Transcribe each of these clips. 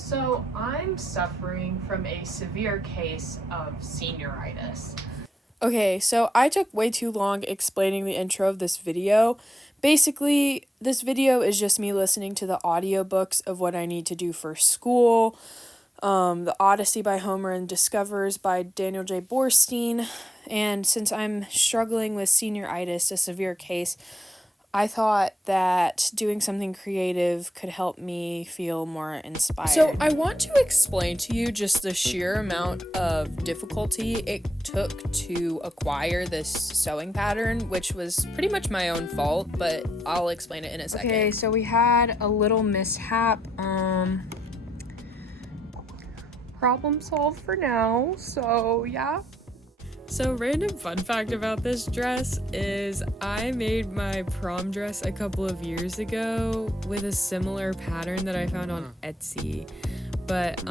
So I'm suffering from a severe case of senioritis. Okay, so I took way too long explaining the intro of this video. Basically, this video is just me listening to the audiobooks of what I need to do for school. The Odyssey by Homer and Discoverers by Daniel J. Borstein. And since I'm struggling with senioritis, a severe case, I thought that doing something creative could help me feel more inspired. So I want to explain to you just the sheer amount of difficulty it took to acquire this sewing pattern, which was pretty much my own fault, but I'll explain it in a second. Okay, so we had a little mishap. Problem solved for now, so yeah. So random fun fact about this dress is I made my prom dress a couple of years ago with a similar pattern that I found on Etsy. But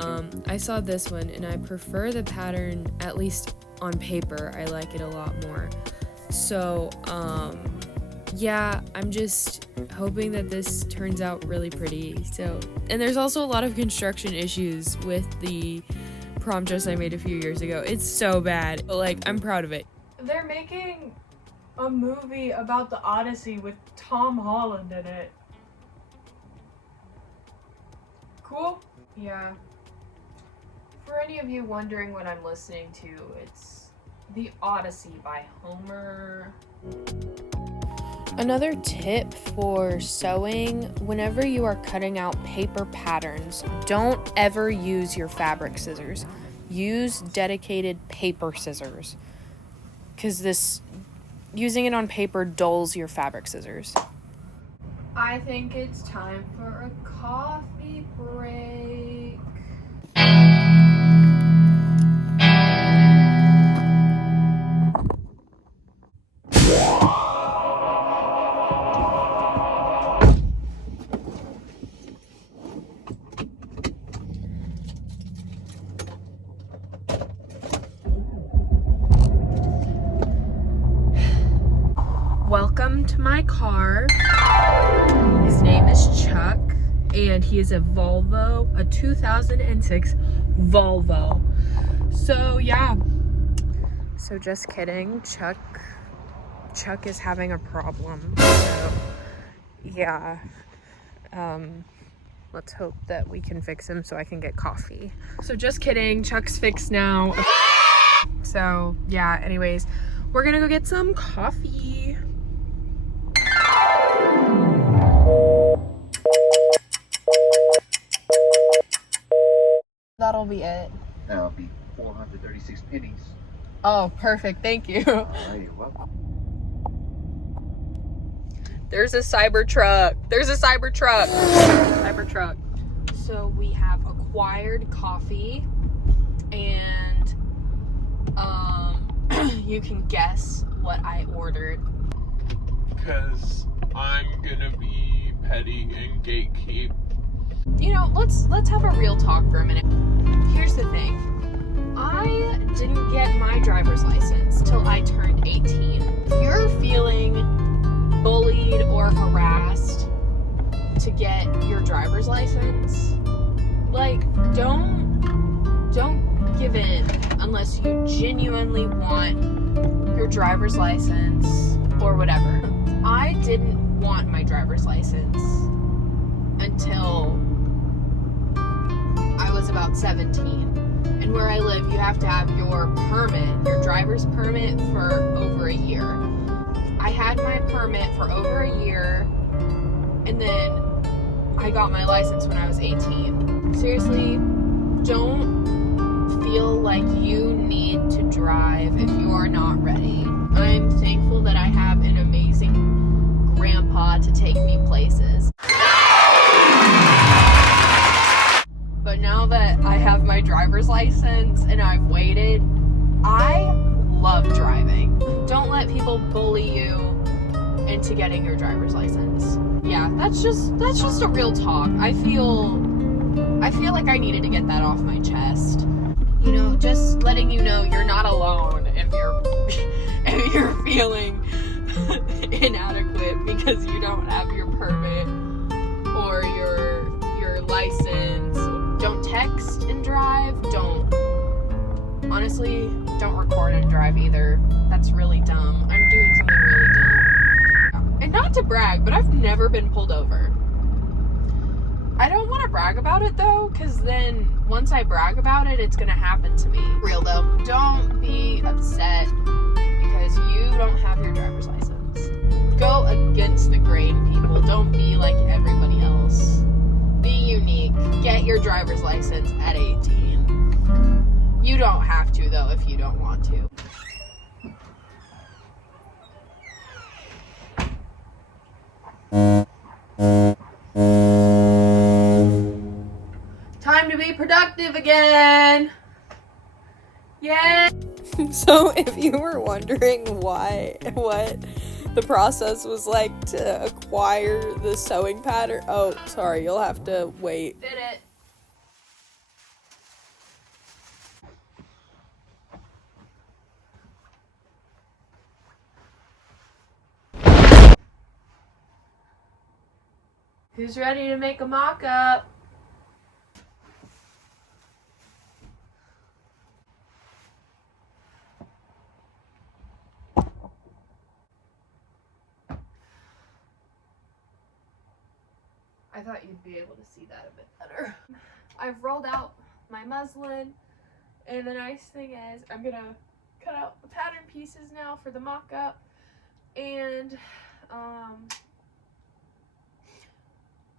I saw this one and I prefer the pattern, at least on paper. I like it a lot more. So yeah, I'm just hoping that this turns out really pretty. And there's also a lot of construction issues with the prom dress I made a few years ago. It's so bad, but like, I'm proud of it. They're making a movie about the Odyssey with Tom Holland in it. Cool? Yeah. For any of you wondering what I'm listening to, it's The Odyssey by Homer. Another tip for sewing: whenever you are cutting out paper patterns, don't ever use your fabric scissors. Use dedicated paper scissors, because using it on paper dulls your fabric scissors. I think it's time for a coffee break. Welcome to my car. His name is Chuck, and he is a Volvo, a 2006 Volvo. So yeah. So just kidding, Chuck is having a problem. So yeah. Let's hope that we can fix him so I can get coffee. So just kidding, Chuck's fixed now. So yeah, anyways, we're gonna go get some coffee. That'll be it. That'll be 436 pennies. Oh, perfect. Thank you. All right, you're welcome. There's a Cybertruck. Cybertruck. So we have acquired coffee, and you can guess what I ordered. Because I'm gonna be petty and gatekeep. You know, let's have a real talk for a minute. Here's the thing. I didn't get my driver's license till I turned 18. If you're feeling bullied or harassed to get your driver's license, like, don't give in unless you genuinely want your driver's license or whatever. I didn't want my driver's license until I was about 17. And where I live, you have to have your driver's permit for over a year. I had my permit for over a year, and then I got my license when I was 18. Seriously, don't feel like you need to drive if you are not ready. I'm thankful that I have an amazing grandpa to take me places. But now that I have my driver's license and I've waited, I love driving. Don't let people bully you into getting your driver's license. Yeah, that's just a real talk. I feel like I needed to get that off my chest. You know, just letting you know you're not alone if you're feeling inadequate because you don't have your permit or your license. Don't honestly, don't record and drive either. That's really dumb. I'm doing something really dumb. And not to brag, but I've never been pulled over. I don't want to brag about it though, because then once I brag about it, it's gonna happen to me. Real though, don't be upset because you don't have your driver's license. Go against the grain, people. Don't be like everybody else. Be unique. Get your driver's license at 18. You don't have to though if you don't want to. Time to be productive again. Yay! So if you were wondering what the process was like to acquire the sewing pattern, oh, sorry, you'll have to wait. Fit it. Who's ready to make a mock-up? I thought you'd be able to see that a bit better. I've rolled out my muslin, and the nice thing is I'm gonna cut out the pattern pieces now for the mock-up, and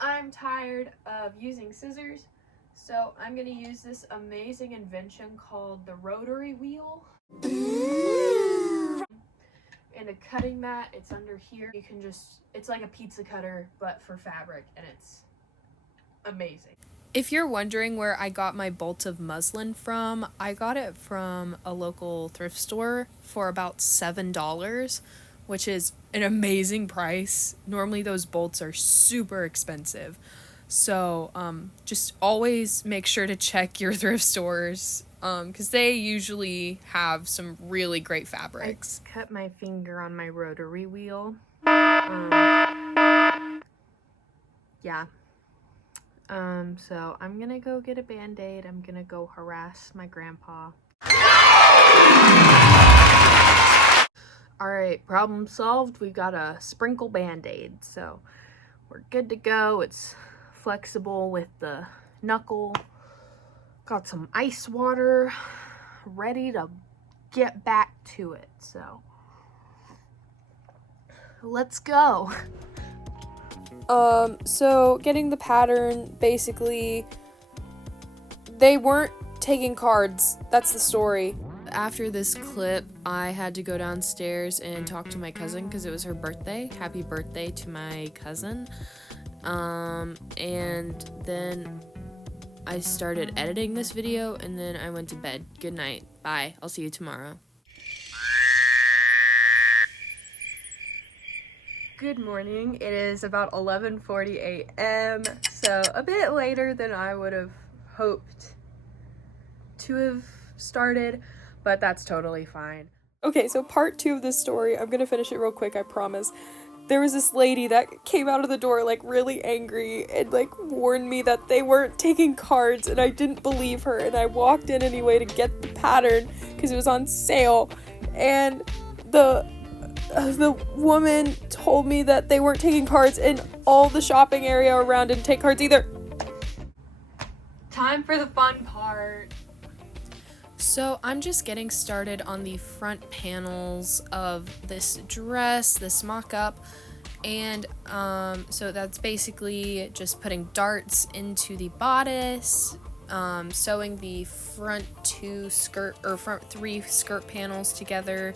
I'm tired of using scissors, so I'm gonna use this amazing invention called the rotary wheel. And a cutting mat, it's under here. You can just, it's like a pizza cutter, but for fabric, and it's amazing. If you're wondering where I got my bolt of muslin from, I got it from a local thrift store for about $7, which is an amazing price. Normally those bolts are super expensive. So just always make sure to check your thrift stores because they usually have some really great fabrics. I cut my finger on my rotary wheel. Yeah. So I'm gonna go get a Band-Aid. I'm gonna go harass my grandpa. Alright, problem solved. We've got a sprinkle Band-Aid. So we're good to go. It's flexible with the knuckle. Got some ice water ready to get back to it. So let's go. So getting the pattern, basically, they weren't taking cards. That's the story. After this clip, I had to go downstairs and talk to my cousin because it was her birthday. Happy birthday to my cousin. And then I started editing this video, and then I went to bed. Good night. Bye. I'll see you tomorrow. Good morning. It is about 11:40 a.m. So a bit later than I would have hoped to have started, but that's totally fine. Okay, so part 2 of this story, I'm gonna finish it real quick, I promise. There was this lady that came out of the door like really angry and like warned me that they weren't taking cards, and I didn't believe her, and I walked in anyway to get the pattern because it was on sale, and the woman told me that they weren't taking cards, and all the shopping area around didn't take cards either. Time for the fun part. So I'm just getting started on the front panels of this dress, this mock-up, and so that's basically just putting darts into the bodice, sewing the front 3 skirt panels together,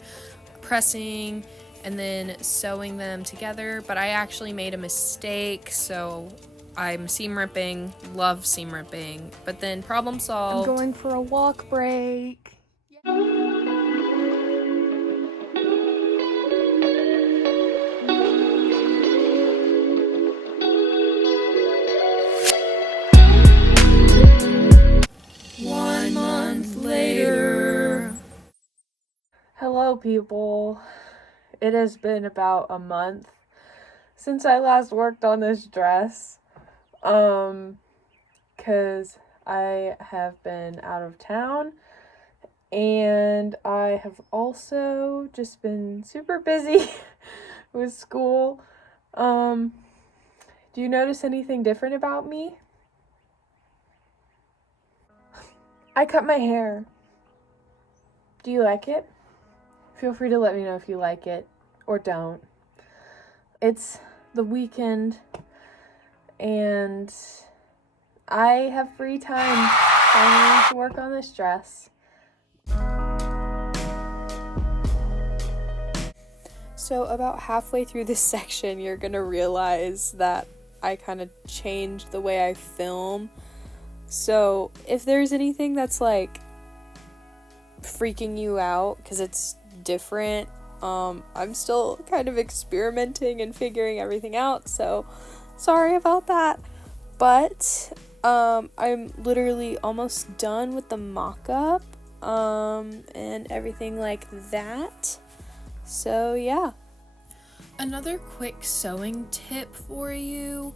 pressing, and then sewing them together. But I actually made a mistake, so I'm seam ripping, love seam ripping, but then problem solved. I'm going for a walk break. One month later. Hello, people. It has been about a month since I last worked on this dress. Because I have been out of town, and I have also just been super busy with school. Do you notice anything different about me? I cut my hair. Do you like it? Feel free to let me know if you like it or don't. It's the weekend and I have free time finally to work on this dress. So about halfway through this section, you're gonna realize that I kind of changed the way I film. So if there's anything that's like freaking you out because it's different, I'm still kind of experimenting and figuring everything out, so sorry about that. But I'm literally almost done with the mock-up and everything like that. So yeah. Another quick sewing tip for you.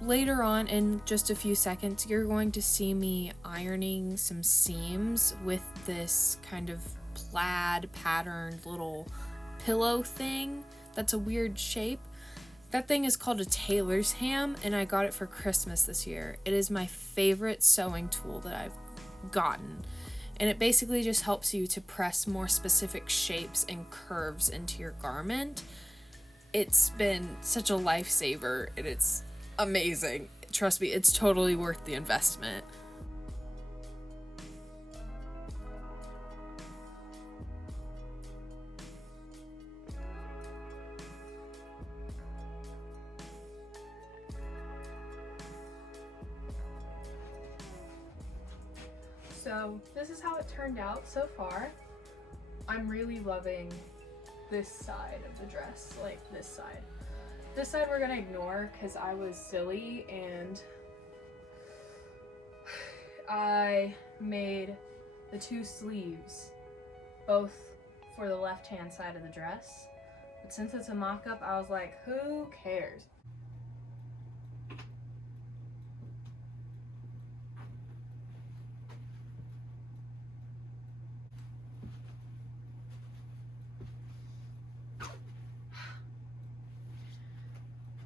Later on in just a few seconds, you're going to see me ironing some seams with this kind of plaid patterned little pillow thing that's a weird shape. That thing is called a tailor's ham, and I got it for Christmas this year. It is my favorite sewing tool that I've gotten, and it basically just helps you to press more specific shapes and curves into your garment. It's been such a lifesaver, and it's amazing. Trust me, it's totally worth the investment. So this is how it turned out so far. I'm really loving this side of the dress, like this side. This side we're gonna ignore because I was silly and I made the two sleeves both for the left-hand side of the dress. But since it's a mock-up, I was like, who cares?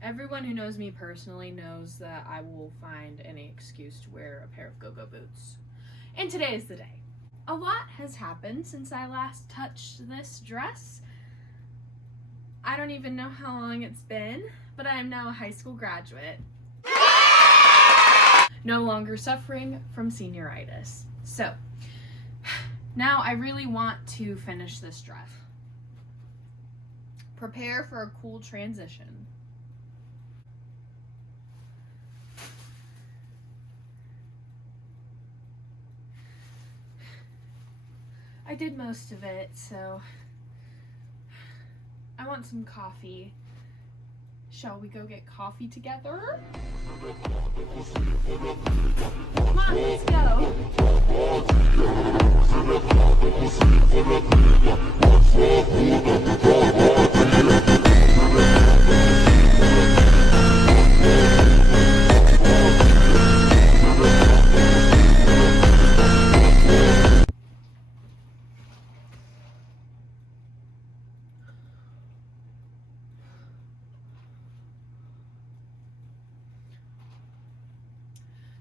Everyone who knows me personally knows that I will find any excuse to wear a pair of go-go boots. And today is the day. A lot has happened since I last touched this dress. I don't even know how long it's been, but I am now a high school graduate. No longer suffering from senioritis. So, now I really want to finish this dress. Prepare for a cool transition. I did most of it, so I want some coffee. Shall we go get coffee together? Come on, let's go.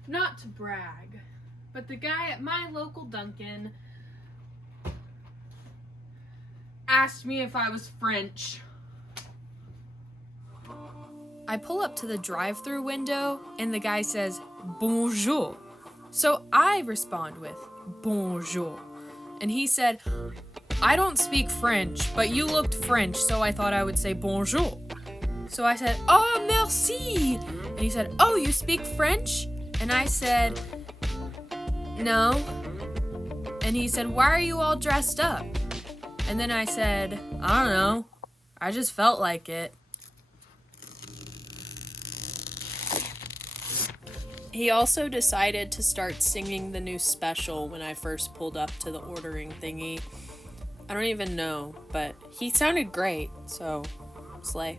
Not to brag, but the guy at my local Dunkin' asked me if I was French. I pull up to the drive-thru window and the guy says, bonjour. So I respond with, bonjour. And he said, I don't speak French, but you looked French, so I thought I would say bonjour. So I said, oh, merci. And he said, oh, you speak French? And I said, no. And he said, why are you all dressed up? And then I said, I don't know. I just felt like it. He also decided to start singing the new special when I first pulled up to the ordering thingy. I don't even know, but he sounded great, so slay.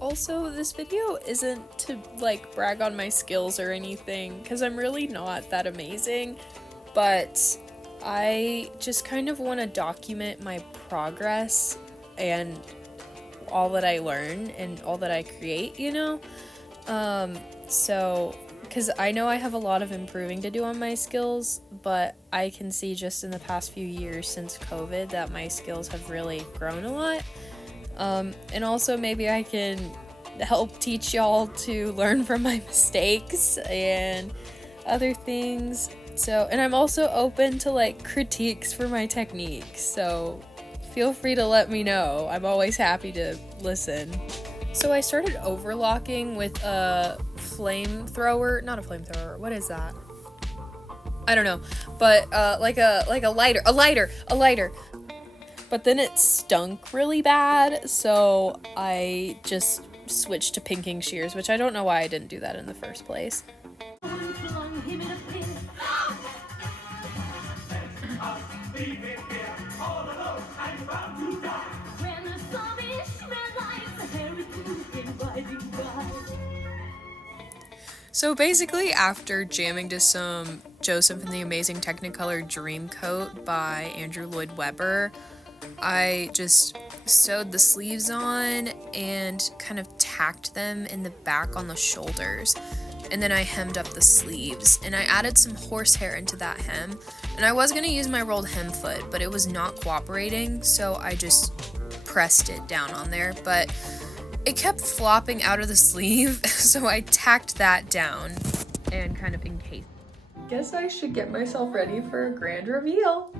Also, this video isn't to like brag on my skills or anything, because I'm really not that amazing, but I just kind of want to document my progress and all that I learn and all that I create, you know? So, because I know I have a lot of improving to do on my skills, but I can see just in the past few years since COVID that my skills have really grown a lot. And also maybe I can help teach y'all to learn from my mistakes and other things. So, and I'm also open to like critiques for my techniques, so feel free to let me know. I'm always happy to listen. So I started overlocking with a flamethrower, not a flamethrower, what is that? I don't know, but like a lighter. But then it stunk really bad, so I just switched to pinking shears, which I don't know why I didn't do that in the first place. So basically, after jamming to some Joseph and the Amazing Technicolor Dreamcoat by Andrew Lloyd Webber, I just sewed the sleeves on and kind of tacked them in the back on the shoulders. And then I hemmed up the sleeves, and I added some horsehair into that hem. And I was going to use my rolled hem foot, but it was not cooperating, so I just pressed it down on there. But it kept flopping out of the sleeve, so I tacked that down and kind of encased. Guess I should get myself ready for a grand reveal.